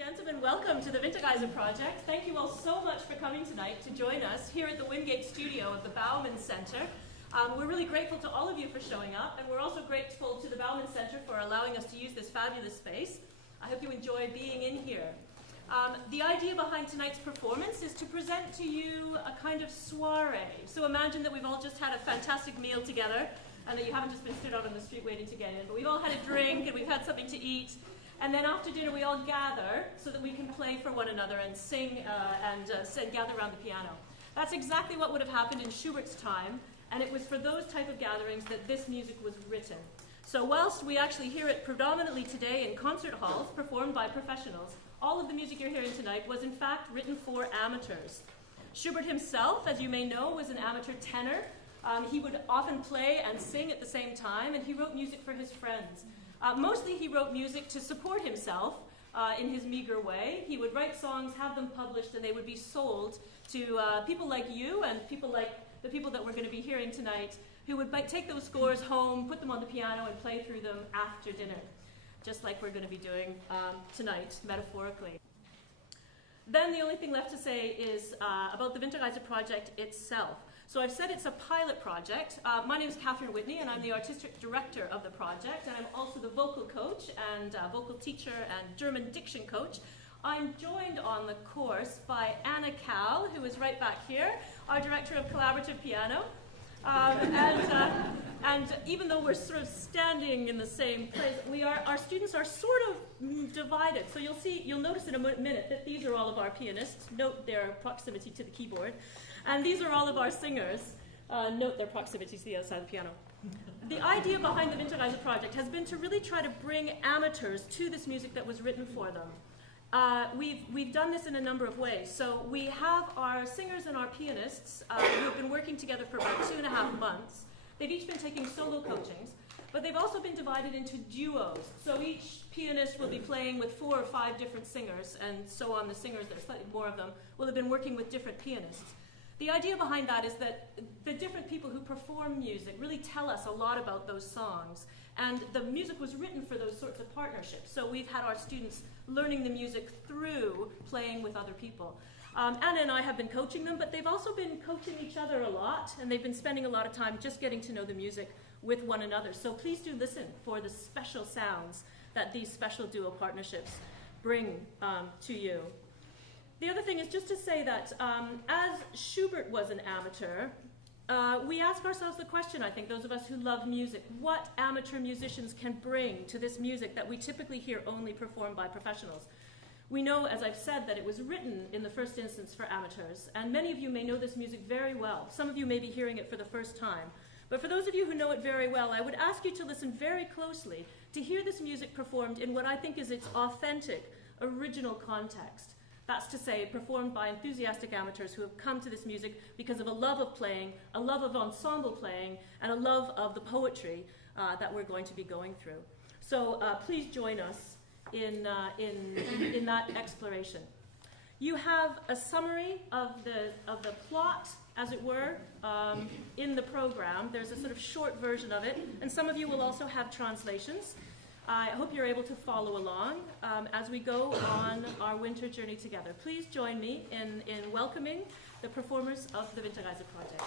Gentlemen, welcome to the Winterreise Project. Thank you all so much for coming tonight to join us here at the Wingate Studio at the Baumann Center. We're really grateful to all of you for showing up, and we're also grateful to the Baumann Center for allowing us to use this fabulous space. I hope you enjoy being in here. The idea behind tonight's performance is to present to you a kind of soiree. So imagine that we've all just had a fantastic meal together, and that you haven't just been stood out on the street waiting to get in, but we've all had a drink and we've had something to eat. And then after dinner, we all gather so that we can play for one another and sing and gather around the piano. That's exactly what would have happened in Schubert's time, and it was for those type of gatherings that this music was written. So whilst we actually hear it predominantly today in concert halls performed by professionals, all of the music you're hearing tonight was in fact written for amateurs. Schubert himself, as you may know, was an amateur tenor. He would often play and sing at the same time, and he wrote music for his friends. Mostly he wrote music to support himself in his meager way. He would write songs, have them published, and they would be sold to people like you and people like the people that we're going to be hearing tonight, who would take those scores home, put them on the piano, and play through them after dinner, just like we're going to be doing tonight, metaphorically. Then the only thing left to say is about the Winterreise Project itself. So I've said it's a pilot project. My name is Kathryn, Whitney, and I'm the artistic director of the project, and I'm also the vocal coach and vocal teacher and German diction coach. I'm joined on the course by Anna Cal, who is right back here, our director of collaborative piano. And even though we're sort of standing in the same place, our students are sort of divided. So you'll notice in a minute that these are all of our pianists. Note their proximity to the keyboard. And these are all of our singers. Note their proximity to the other side of the piano. The idea behind the Winterreise Project has been to really try to bring amateurs to this music that was written for them. We've done this in a number of ways. So we have our singers and our pianists who have been working together for about 2.5 months. They've each been taking solo coachings, but they've also been divided into duos. So each pianist will be playing with 4 or 5 different singers, and so on. The singers, there's slightly more of them, will have been working with different pianists. The idea behind that is that the different people who perform music really tell us a lot about those songs. And the music was written for those sorts of partnerships. So we've had our students learning the music through playing with other people. Anna and I have been coaching them, but they've also been coaching each other a lot, and they've been spending a lot of time just getting to know the music with one another. So please do listen for the special sounds that these special duo partnerships bring to you. The other thing is just to say that as Schubert was an amateur, we ask ourselves the question, I think, those of us who love music, what amateur musicians can bring to this music that we typically hear only performed by professionals? We know, as I've said, that it was written in the first instance for amateurs, and many of you may know this music very well. Some of you may be hearing it for the first time. But for those of you who know it very well, I would ask you to listen very closely to hear this music performed in what I think is its authentic, original context. That's to say, performed by enthusiastic amateurs who have come to this music because of a love of playing, a love of ensemble playing, and a love of the poetry that we're going to be going through. So please join us in that exploration. You have a summary of the plot, as it were, in the program. There's a sort of short version of it, and some of you will also have translations. I hope you're able to follow along as we go on our winter journey together. Please join me in welcoming the performers of the Winterreise Project.